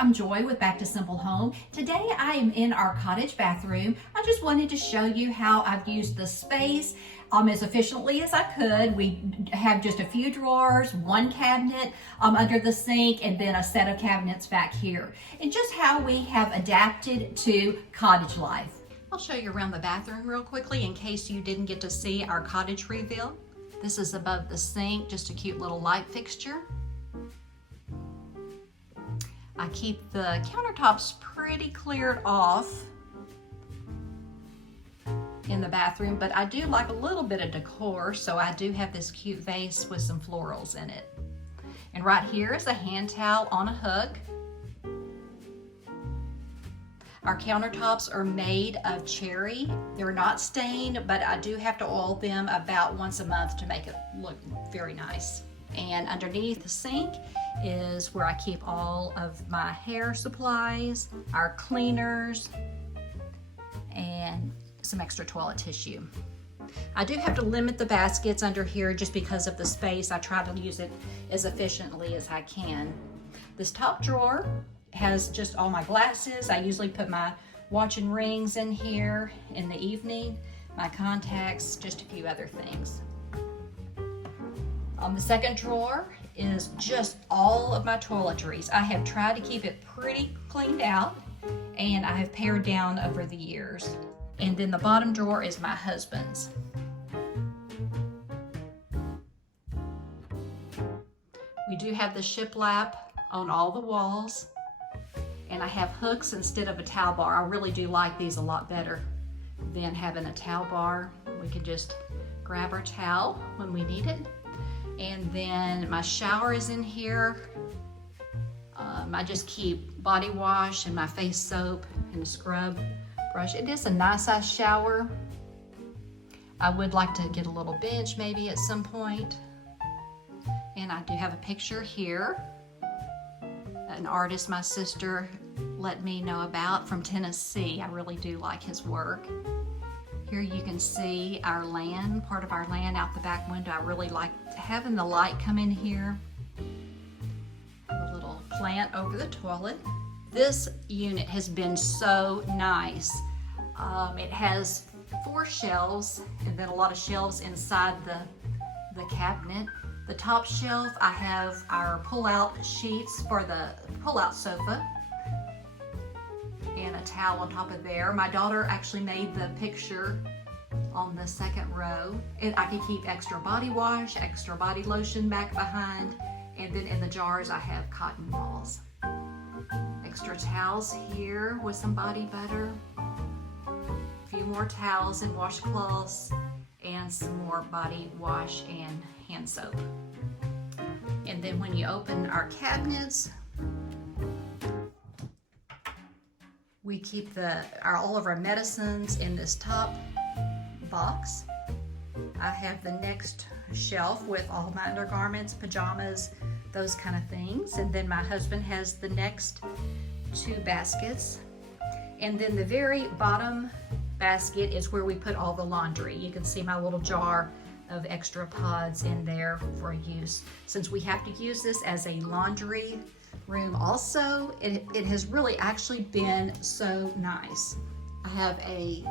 I'm Joy with Back to Simple Home. Today I am in our cottage bathroom. I just wanted to show you how I've used the space as efficiently as I could. We have just a few drawers, one cabinet under the sink, and then a set of cabinets back here. And just how we have adapted to cottage life. I'll show you around the bathroom real quickly in case you didn't get to see our cottage reveal. This is above the sink, just a cute little light fixture. I keep the countertops pretty cleared off in the bathroom, but I do like a little bit of decor, so I do have this cute vase with some florals in it. And right here is a hand towel on a hook. Our countertops are made of cherry. They're not stained, but I do have to oil them about once a month to make it look very nice. And underneath the sink is where I keep all of my hair supplies, our cleaners, and some extra toilet tissue. I do have to limit the baskets under here just because of the space. I try to use it as efficiently as I can. This top drawer has just all my glasses. I usually put my watch and rings in here in the evening, my contacts, just a few other things. The second drawer is just all of my toiletries. I have tried to keep it pretty cleaned out, and I have pared down over the years. And then the bottom drawer is my husband's. We do have the shiplap on all the walls, and I have hooks instead of a towel bar. I really do like these a lot better than having a towel bar. We can just grab our towel when we need it. And then my shower is in here. I just keep body wash and my face soap and a scrub brush. It is a nice size shower. I would like to get a little bench maybe at some point. And I do have a picture here. An artist my sister let me know about from Tennessee. I really do like his work. Here you can see our land, part of our land out the back window. I really like having the light come in here. A little plant over the toilet. This unit has been so nice. It has 4 shelves and then a lot of shelves inside the cabinet. The top shelf, I have our pull-out sheets for the pull-out sofa and a towel on top of there. My daughter actually made the picture on the second row. And I can keep extra body wash, extra body lotion back behind, and then in the jars I have cotton balls. Extra towels here with some body butter, a few more towels and washcloths, and some more body wash and hand soap. And then when you open our cabinets, we keep all of our medicines in this top box. I have the next shelf with all my undergarments, pajamas, those kind of things. And then my husband has the next 2 baskets. And then the very bottom basket is where we put all the laundry. You can see my little jar of extra pods in there for use. Since we have to use this as a laundry room also, it has really actually been so nice. I have a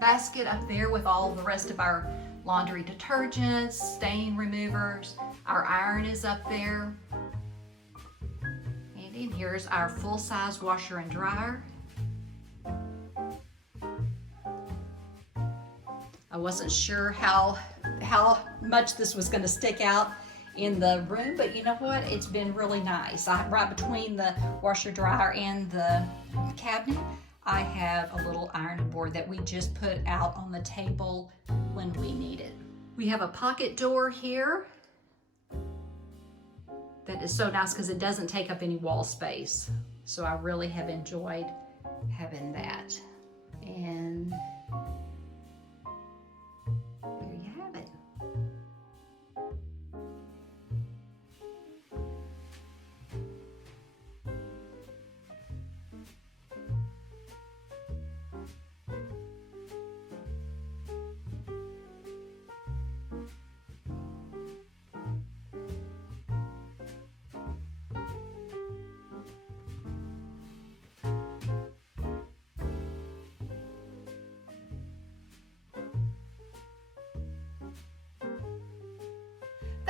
basket up there with all the rest of our laundry detergents, stain removers. Our iron is up there. And in here's our full-size washer and dryer. I wasn't sure how much this was going to stick out in the room, but you know what? It's been really nice. Right between the washer dryer and the cabinet, I have a little ironing board that we just put out on the table when we need it. We have a pocket door here that is so nice because it doesn't take up any wall space. So I really have enjoyed having that. And there you have it.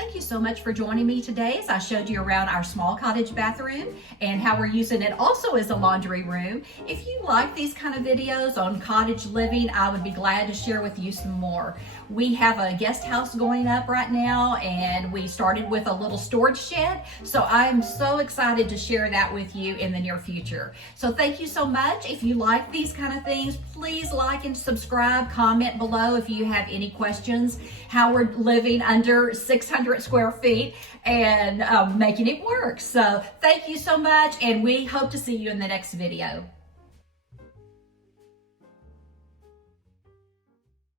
thank you so much for joining me today as I showed you around our small cottage bathroom and how we're using it also as a laundry room. If you like these kind of videos on cottage living, I would be glad to share with you some more. We have a guest house going up right now, and we started with a little storage shed. So I'm so excited to share that with you in the near future. So thank you so much. If you like these kind of things, please like and subscribe, comment below if you have any questions, how we're living under 600 square feet and making it work. So thank you so much, and we hope to see you in the next video.